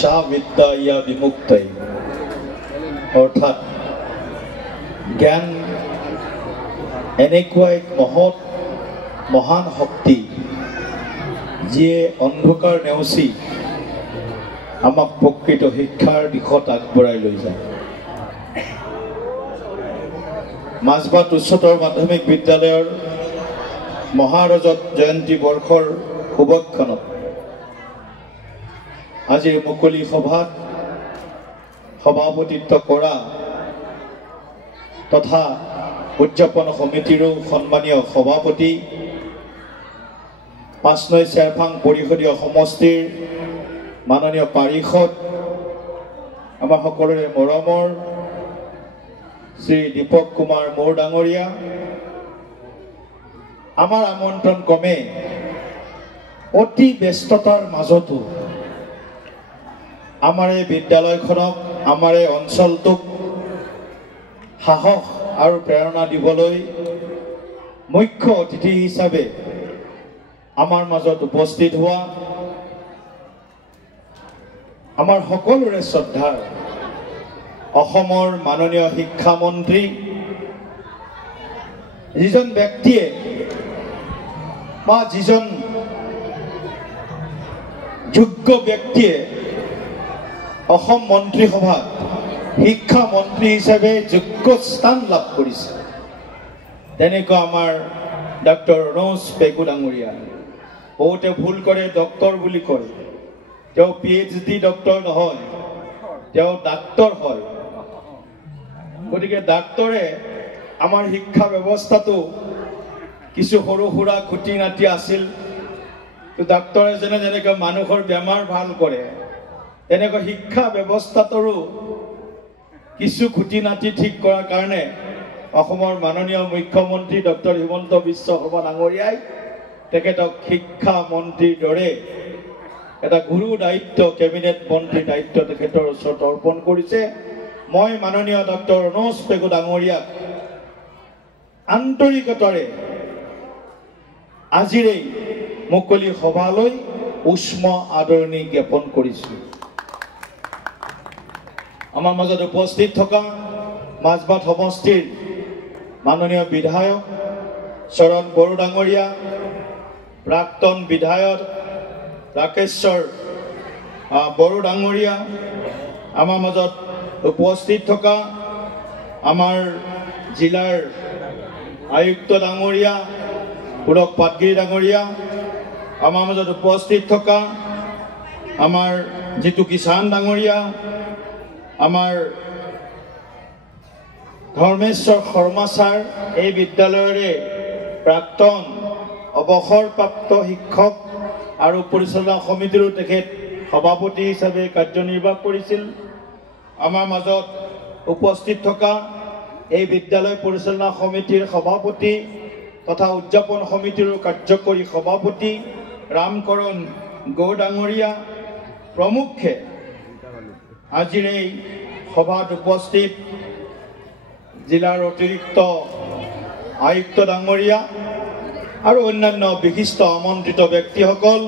সাবিদ্যায়া বিমুক্তৈ অৰ্থাৎ জ্ঞান এনেকুৱা এক মহান শক্তি যিয়ে অন্ধকাৰ নেওচি আমাক প্ৰকৃত শিক্ষাৰ দিশত আগবঢ়াই লৈ যায়। মাজবাট উচ্চতৰ মাধ্যমিক বিদ্যালয়ৰ মহাৰজত জয়ন্তী বৰ্ষৰ শুভক্ষণত আজিৰ মুকলি সভাত সভাপতিত্ব কৰা তথা উদযাপন সমিতিৰো সন্মানীয় সভাপতি, ৫ নং চেৰফাং পৰিষদীয় সমষ্টিৰ মাননীয় পাৰিষদ, আমাৰ সকলোৰে মৰমৰ শ্ৰী দীপক কুমাৰ মোৰ ডাঙৰীয়া, আমাৰ আমন্ত্ৰণ ক্ৰমে অতি ব্যস্ততাৰ মাজতো আমাৰ এই বিদ্যালয়খনক, আমাৰ এই অঞ্চলটোক সাহস আৰু প্ৰেৰণা দিবলৈ মুখ্য অতিথি হিচাপে আমাৰ মাজত উপস্থিত হোৱা আমাৰ সকলোৰে শ্ৰদ্ধাৰ অসমৰ মাননীয় শিক্ষামন্ত্ৰী, যিজন ব্যক্তিয়ে বা যিজন যোগ্য ব্যক্তিয়ে অসম মন্ত্ৰীসভাত শিক্ষামন্ত্ৰী হিচাপে যোগ্য স্থান লাভ কৰিছে, তেনেকুৱা আমাৰ ডক্টৰ ৰণোজ পেগু ডাঙৰীয়া। বহুতে ভুল কৰে, ডক্টৰ বুলি কয়। তেওঁ PhD ডক্টৰ নহয়, তেওঁ ডাক্তৰ হয়। গতিকে ডাক্তৰে আমাৰ শিক্ষা ব্যৱস্থাটো কিছু সৰু সুৰা খুটি নাটি আছিল, ডাক্তৰে যেনেকৈ মানুহৰ বেমাৰ ভাল কৰে, তেনেকৈ শিক্ষা ব্যৱস্থাটোৰো কিছু খুটি নাটি ঠিক কৰাৰ কাৰণে অসমৰ মাননীয় মুখ্যমন্ত্ৰী ডক্টৰ হিমন্ত বিশ্ব শৰ্মা ডাঙৰীয়াই তেখেতক শিক্ষামন্ত্ৰীৰ দৰে এটা গুৰু দায়িত্ব, কেবিনেট মন্ত্ৰীৰ দায়িত্ব তেখেতৰ ওচৰত অৰ্পণ কৰিছে। মই মাননীয় ডক্টৰ ৰণোজ পেগু ডাঙৰীয়াক আন্তৰিকতাৰে আজিৰ এই মুকলি সভালৈ উষ্ম আদৰণি জ্ঞাপন কৰিছোঁ। আমাৰ মাজত উপস্থিত থকা মাজবাট সমষ্টিৰ মাননীয় বিধায়ক চৰণ বড়ো ডাঙৰীয়া, প্ৰাক্তন বিধায়ক ৰাকেশ্বৰ বড়ো ডাঙৰীয়া, আমাৰ মাজত উপস্থিত থকা আমাৰ জিলাৰ আয়ুক্ত ডাঙৰীয়া পুৰক পাটগিৰি ডাঙৰীয়া, আমাৰ মাজত উপস্থিত থকা আমাৰ জিতু কিষাণ ডাঙৰীয়া, আমাৰ ধৰ্মেশ্বৰ শৰ্মা ছাৰ, এই বিদ্যালয়ৰে প্ৰাক্তন অৱসৰপ্ৰাপ্ত শিক্ষক আৰু পৰিচালনা সমিতিৰো তেখেত সভাপতি হিচাপে কাৰ্যনিৰ্বাহ কৰিছিল। আমাৰ মাজত উপস্থিত থকা এই বিদ্যালয় পৰিচালনা সমিতিৰ সভাপতি তথা উদযাপন সমিতিৰো কাৰ্যকৰী সভাপতি ৰামকৰণ গৌ ডাঙৰীয়া প্ৰমুখ্যে আজিৰ এই সভাত উপস্থিত জিলাৰ অতিৰিক্ত আয়ুক্ত ডাঙৰীয়া আৰু অন্যান্য বিশিষ্ট আমন্ত্ৰিত ব্যক্তিসকল,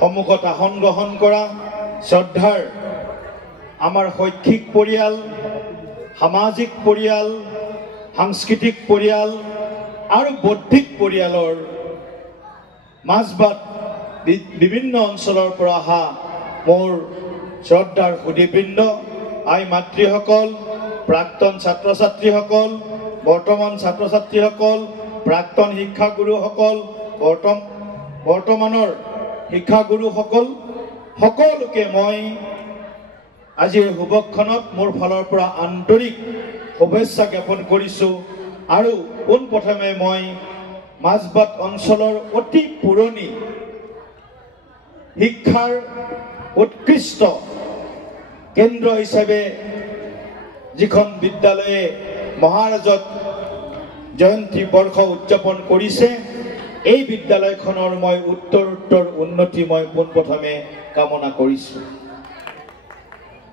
সন্মুখত আসন গ্ৰহণ কৰা শ্ৰদ্ধাৰ আমাৰ শৈক্ষিক পৰিয়াল, সামাজিক পৰিয়াল, সাংস্কৃতিক পৰিয়াল আৰু বৌদ্ধিক পৰিয়ালৰ মাজবাট বিভিন্ন অঞ্চলৰ পৰা অহা মোৰ শ্ৰদ্ধাৰ সুধীবৃন্দ, আই মাতৃসকল, প্ৰাক্তন ছাত্ৰ ছাত্ৰীসকল, বৰ্তমান ছাত্ৰ ছাত্ৰীসকল, প্ৰাক্তন শিক্ষাগুৰুসকল, বৰ্তমানৰ শিক্ষাগুৰুসকল, সকলোকে মই আজিৰ শুভক্ষণত মোৰ ফালৰ পৰা আন্তৰিক শুভেচ্ছা জ্ঞাপন কৰিছোঁ। আৰু পোনপ্ৰথমে মই মাজবাট অঞ্চলৰ অতি পুৰণি শিক্ষাৰ উৎকৃষ্ট কেন্দ্ৰ হিচাপে যিখন বিদ্যালয়ে মহাৰাজত জয়ন্তী বৰ্ষ উদযাপন কৰিছে, এই বিদ্যালয়খনৰ মই উত্তৰোত্তৰ উন্নতি মই পোনপ্ৰথমে কামনা কৰিছোঁ।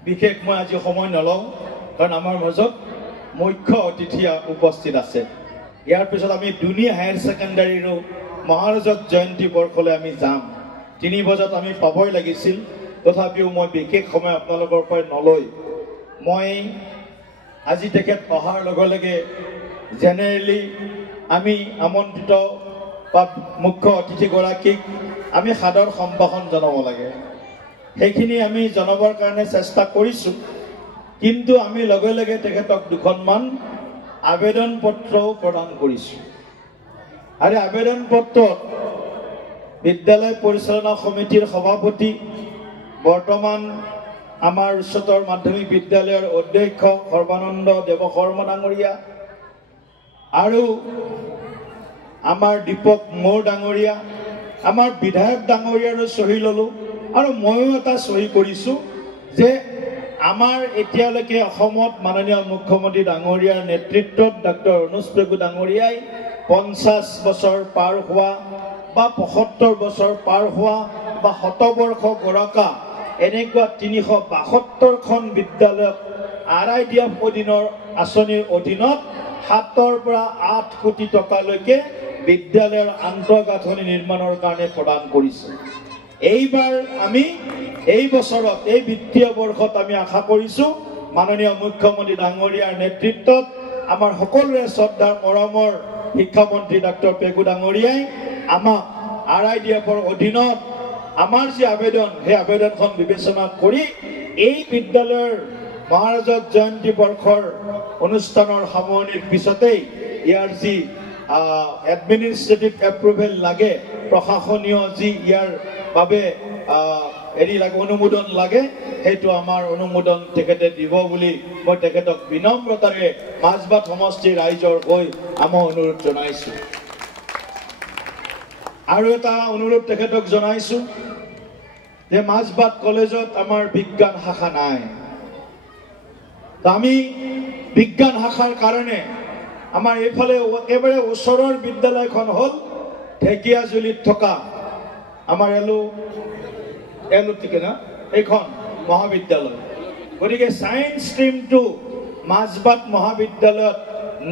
বিশেষ মই আজি সময় নলওঁ, কাৰণ আমাৰ মাজত মুখ্য অতিথি উপস্থিত আছে। ইয়াৰ পিছত আমি দুনি হায়াৰ ছেকেণ্ডাৰীৰো মহাৰাজত জয়ন্তী বৰ্ষলৈ আমি যাম। 3 বজাত আমি পাবই লাগিছিল, তথাপিও মই বিশেষ সময় আপোনালোকৰ পৰা নলৈ মই আজি তেখেত অহাৰ লগে লগে জেনেৰেলি আমি আমন্ত্ৰিত বা মুখ্য অতিথিগৰাকীক আমি সাদৰ সম্ভাষণ জনাব লাগে সেইখিনি আমি জনাবৰ কাৰণে চেষ্টা কৰিছোঁ কিন্তু আমি লগে লগে তেখেতক দুখনমান আবেদন পত্ৰও প্ৰদান কৰিছোঁ আৰু আবেদন পত্ৰত বিদ্যালয় পৰিচালনা সমিতিৰ সভাপতি বৰ্তমান আমাৰ উচ্চতৰ মাধ্যমিক বিদ্যালয়ৰ অধ্যক্ষ সৰ্বানন্দ দেৱশৰ্মা ডাঙৰীয়া আৰু আমাৰ দীপক মোৰ ডাঙৰীয়া আমাৰ বিধায়ক ডাঙৰীয়াৰো চহী ল'লোঁ আৰু ময়ো এটা চহী কৰিছোঁ যে আমাৰ এতিয়ালৈকে অসমত মাননীয় মুখ্যমন্ত্ৰী ডাঙৰীয়াৰ নেতৃত্বত ডক্টৰ অনুজ পেগু ডাঙৰীয়াই 50 বছৰ পাৰ হোৱা বা 75 বছৰ পাৰ হোৱা বা শতবৰ্ষ গৰকা এনেকুৱা 372খন বিদ্যালয়ক আৰাই দিয়া অধীনৰ আঁচনিৰ অধীনত 7 পৰা 8 কোটি টকালৈকে বিদ্যালয়ৰ আন্তঃগাঁথনি নিৰ্মাণৰ কাৰণে প্ৰদান কৰিছে এইবাৰ আমি এই বছৰত এই বিত্তীয় বৰ্ষত আমি আশা কৰিছোঁ মাননীয় মুখ্যমন্ত্ৰী ডাঙৰীয়াৰ নেতৃত্বত আমাৰ সকলোৰে শ্ৰদ্ধাৰ মৰমৰ শিক্ষামন্ত্ৰী ডক্টৰ পেগু ডাঙৰীয়াই আমাক আৰাই দিয়াৰ অধীনত আমাৰ যি আবেদন সেই আবেদনখন বিবেচনা কৰি এই বিদ্যালয়ৰ মহাৰাজত জয়ন্তী বৰ্ষৰ অনুষ্ঠানৰ সামৰণিৰ পিছতেই ইয়াৰ যি এডমিনিষ্ট্ৰেটিভ এপ্ৰুভেল লাগে প্ৰশাসনীয় যি ইয়াৰ বাবে অনুমোদন লাগে সেইটো আমাৰ অনুমোদন তেখেতে দিব বুলি মই তেখেতক বিনম্ৰতাৰে মাজবাট সমষ্টিৰ ৰাইজৰ হৈ আমাৰ অনুৰোধ জনাইছোঁ আৰু এটা অনুৰোধ তেখেতক জনাইছোঁ যে মাজবাট কলেজত আমাৰ বিজ্ঞান শাখা নাই আমি বিজ্ঞান শাখাৰ কাৰণে আমাৰ এইফালে একেবাৰে ওচৰৰ বিদ্যালয়খন হ'ল ঢেকিয়াজুলিত থকা আমাৰ এলু ঠিক না এইখন মহাবিদ্যালয় গতিকে সায়েন্স ষ্ট্ৰীমটো মাজবাট মহাবিদ্যালয়ত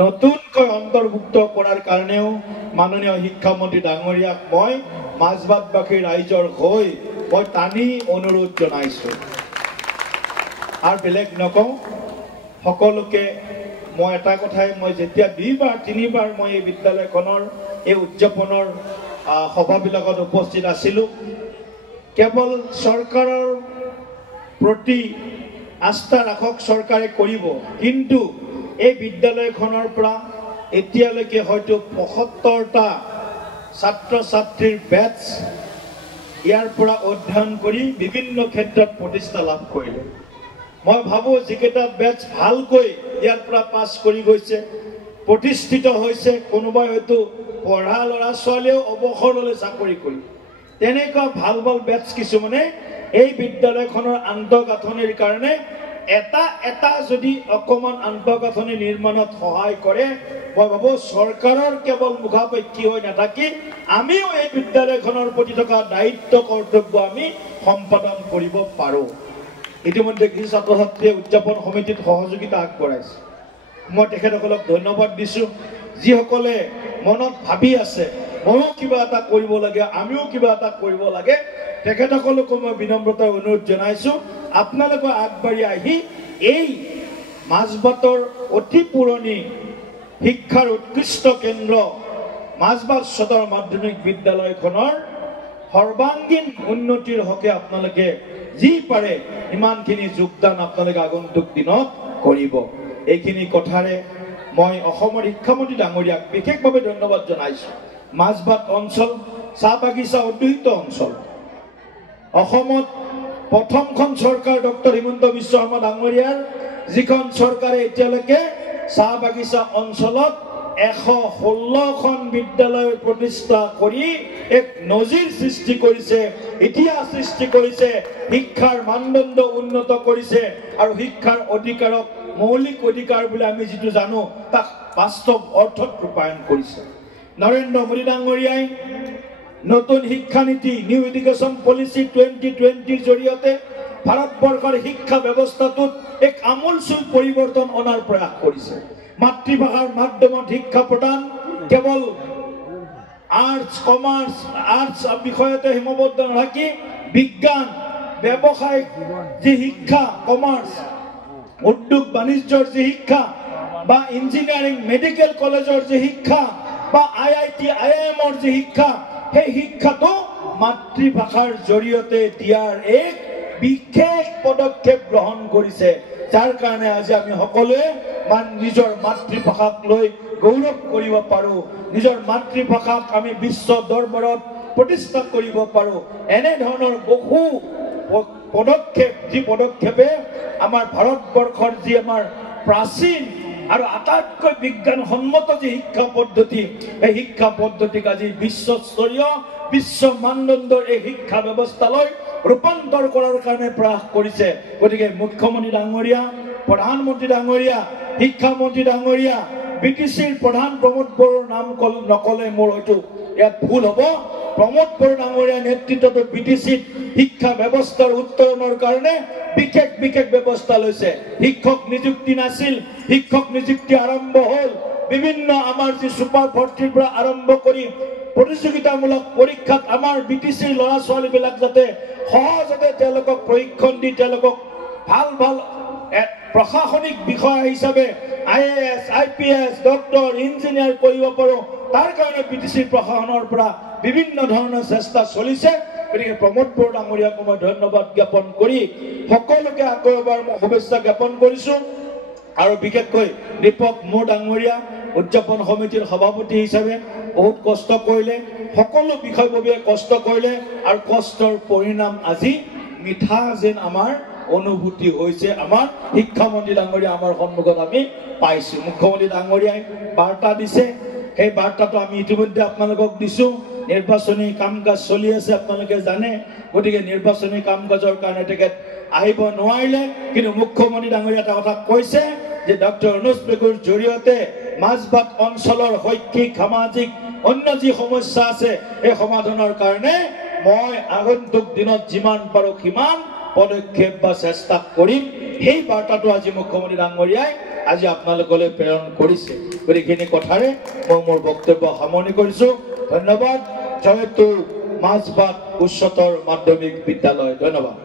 নতুনকৈ অন্তৰ্ভুক্ত কৰাৰ কাৰণেও মাননীয় শিক্ষামন্ত্ৰী ডাঙৰীয়াক মই মাজবাটবাসী ৰাইজৰ হৈ মই টানি অনুৰোধ জনাইছোঁ আৰু বেলেগ নকওঁ সকলোকে মই এটা কথাই মই যেতিয়া 2বাৰ 3বাৰ মই এই বিদ্যালয়খনৰ এই উদযাপনৰ সভাবিলাকত উপস্থিত আছিলোঁ কেৱল চৰকাৰৰ প্ৰতি আস্থা ৰাখক চৰকাৰে কৰিব কিন্তু এই বিদ্যালয়খনৰ পৰা এতিয়ালৈকে হয়তো 75টা ছাত্ৰ ছাত্ৰীৰ বেটছ ইয়াৰ পৰা অধ্যয়ন কৰি বিভিন্ন ক্ষেত্ৰত প্ৰতিষ্ঠা লাভ কৰিলে মই ভাবোঁ যিকেইটা বেটছ ভালকৈ ইয়াৰ পৰা পাছ কৰি গৈছে প্ৰতিষ্ঠিত হৈছে কোনোবাই হয়তো পঢ়া ল'ৰা ছোৱালীয়েও অৱসৰ ল'লে চাকৰি কৰি তেনেকুৱা ভাল ভাল বেটছ কিছুমানে এই বিদ্যালয়খনৰ আন্তঃগাঁথনিৰ কাৰণে এটা যদি অকমান আন্তঃগাঁথনি নিৰ্মাণত সহায় কৰে মই ভাবোঁ চৰকাৰৰ কেৱল মুখাপেক্ষী হৈ নাথাকি আমিও এই বিদ্যালয়খনৰ প্ৰতি থকা দায়িত্ব কৰ্তব্য আমি সম্পাদন কৰিব পাৰোঁ ইতিমধ্যে কিছু ছাত্ৰ ছাত্ৰীয়ে উদযাপন সমিতিত সহযোগিতা আগবঢ়াইছে মই তেখেতসকলক ধন্যবাদ দিছোঁ যিসকলে মনত ভাবি আছে ময়ো কিবা এটা কৰিব লাগে আমিও কিবা এটা কৰিব লাগে তেখেতসকলকো মই বিনম্ৰতাৰে অনুৰোধ জনাইছোঁ আপোনালোকে আগবাঢ়ি আহি এই মাজবাটৰ অতি পুৰণি শিক্ষাৰ উৎকৃষ্ট কেন্দ্ৰ মাজবাট সদৰ মাধ্যমিক বিদ্যালয়খনৰ সৰ্বাংগীন উন্নতিৰ হকে আপোনালোকে যি পাৰে ইমানখিনি যোগদান আপোনালোকে আগন্তুক দিনত কৰিব এইখিনি কথাৰে মই অসমৰ শিক্ষামন্ত্ৰী ডাঙৰীয়াক বিশেষভাৱে ধন্যবাদ জনাইছোঁ মাজবাট অঞ্চল চাহ বাগিচা অধ্যুষিত অঞ্চল অসমত প্ৰথমখন চৰকাৰ ডক্টৰ হিমন্ত বিশ্ব শৰ্মা ডাঙৰীয়াৰ যিখন চৰকাৰে এতিয়ালৈকে চাহ বাগিচা অঞ্চলত 116খন বিদ্যালয় প্ৰতিষ্ঠা কৰি এক নজিৰ সৃষ্টি কৰিছে ইতিহাস সৃষ্টি কৰিছে শিক্ষাৰ মানদণ্ড উন্নত কৰিছে আৰু শিক্ষাৰ অধিকাৰক মৌলিক অধিকাৰ বুলি আমি যিটো জানো তাক বাস্তৱ অৰ্থত ৰূপায়ণ কৰিছে নৰেন্দ্ৰ মোদী ডাঙৰীয়াই নতুন শিক্ষা নীতি নিউ এডুকেশ্যন পলিচি 2020 জৰিয়তে ভাৰতবৰ্ষৰ শিক্ষা ব্যৱস্থাটোত এক আমূলচূল পৰিৱৰ্তন অনাৰ প্ৰয়াস কৰিছে মাতৃভাষাৰ মাধ্যমত শিক্ষা প্ৰদান কেৱল আৰ্টছ কমাৰ্চ আৰ্টছ বিষয়তে সীমাবদ্ধ নাথাকি বিজ্ঞান ব্যৱসায়িক যি শিক্ষা কমাৰ্চ উদ্যোগ বাণিজ্যৰ যি শিক্ষা বা ইঞ্জিনিয়াৰিং মেডিকেল কলেজৰ যি শিক্ষা বা IIT IIMৰ যি শিক্ষা সেই শিক্ষাটো মাতৃভাষাৰ জৰিয়তে দিয়াৰ এক বিশেষ পদক্ষেপ গ্ৰহণ কৰিছে যাৰ কাৰণে আজি আমি সকলোৱে নিজৰ মাতৃভাষাক লৈ গৌৰৱ কৰিব পাৰো নিজৰ মাতৃভাষাক আমি বিশ্ব দৰবাৰত প্ৰতিষ্ঠা কৰিব পাৰো এনে ধৰণৰ বহু পদক্ষেপ যি পদক্ষেপে আমাৰ ভাৰতবৰ্ষৰ যি আমাৰ প্ৰাচীন আৰু আটাইতকৈ বিজ্ঞানসন্মত যি শিক্ষা পদ্ধতি এই শিক্ষা পদ্ধতিক আজি বিশ্বস্তৰীয় বিশ্ব মানদণ্ডৰ এই শিক্ষা ব্যৱস্থালৈ ৰূপান্তৰ কৰাৰ কাৰণে প্ৰয়াস কৰিছে গতিকে মুখ্যমন্ত্ৰী ডাঙৰীয়া প্ৰধানমন্ত্ৰী ডাঙৰীয়া শিক্ষামন্ত্ৰী ডাঙৰীয়া BTCৰ প্ৰধান প্ৰমোদ বড়োৰ নাম নকলে মোৰ হয়তো ইয়াত ভুল হ'ব প্ৰমোদ বড়ো ডাঙৰীয়া নেতৃত্বত BTCত শিক্ষা ব্যৱস্থাৰ উত্তৰণৰ কাৰণে বিশেষ ব্যৱস্থা লৈছে শিক্ষক নিযুক্তি নাছিল শিক্ষক নিযুক্তি আৰম্ভ হ'ল বিভিন্ন আমাৰ যি সুপাৰ ভৰ্তিৰ পৰা আৰম্ভ কৰি প্ৰতিযোগিতামূলক পৰীক্ষাত আমাৰ BTCৰ ল'ৰা ছোৱালীবিলাক যাতে সহজতে তেওঁলোকক প্ৰশিক্ষণ দি তেওঁলোকক ভাল প্ৰশাসনিক বিষয়া হিচাপে IAS IPS ডক্টৰ ইঞ্জিনিয়াৰ কৰিব পাৰো তাৰ কাৰণে BTCৰ প্ৰশাসনৰ পৰা বিভিন্ন ধৰণৰ চেষ্টা চলিছে গতিকে প্ৰমোদ বড়ো ডাঙৰীয়াক মই ধন্যবাদ জ্ঞাপন কৰি সকলোকে আকৌ এবাৰ মই শুভেচ্ছা জ্ঞাপন কৰিছো আৰু বিশেষকৈ দীপক মোৰ ডাঙৰীয়া উদযাপন সমিতিৰ সভাপতি হিচাপে বহুত কষ্ট কৰিলে সকলো বিষয়ববীয়ে কষ্ট কৰিলে আৰু কষ্টৰ পৰিণাম আজি মিঠা যেন আমাৰ অনুভূতি হৈছে আমাৰ শিক্ষামন্ত্ৰী ডাঙৰীয়া আমাৰ সন্মুখত আমি পাইছো মুখ্যমন্ত্ৰী ডাঙৰীয়াই বাৰ্তা দিছে সেই বাৰ্তাটো আমি ইতিমধ্যে আপোনালোকক দিছো নিৰ্বাচনী কাম-কাজ চলি আছে আপোনালোকে জানে গতিকে নিৰ্বাচনী কাম-কাজৰ কাৰণে তেখেত আহিব নোৱাৰিলে কিন্তু মুখ্যমন্ত্ৰী ডাঙৰীয়া এটা কথা কৈছে যে ডক্টৰ অনুজ পেগুৰ জৰিয়তে মাজবাট অঞ্চলৰ শৈক্ষিক সামাজিক অন্য যি সমস্যা আছে এই সমাধানৰ কাৰণে মই আগন্তুক দিনত যিমান পাৰো সিমান পদক্ষেপ বা চেষ্টা কৰিম সেই বাৰ্তাটো আজি মুখ্যমন্ত্ৰী ডাঙৰীয়াই আজি আপোনালোকলৈ প্ৰেৰণ কৰিছে গতিকে কথাৰে মই মোৰ বক্তব্য সামৰণি কৰিছো ধন্যবাদ জয়তু মাজবাট উচ্চতৰ মাধ্যমিক বিদ্যালয় ধন্যবাদ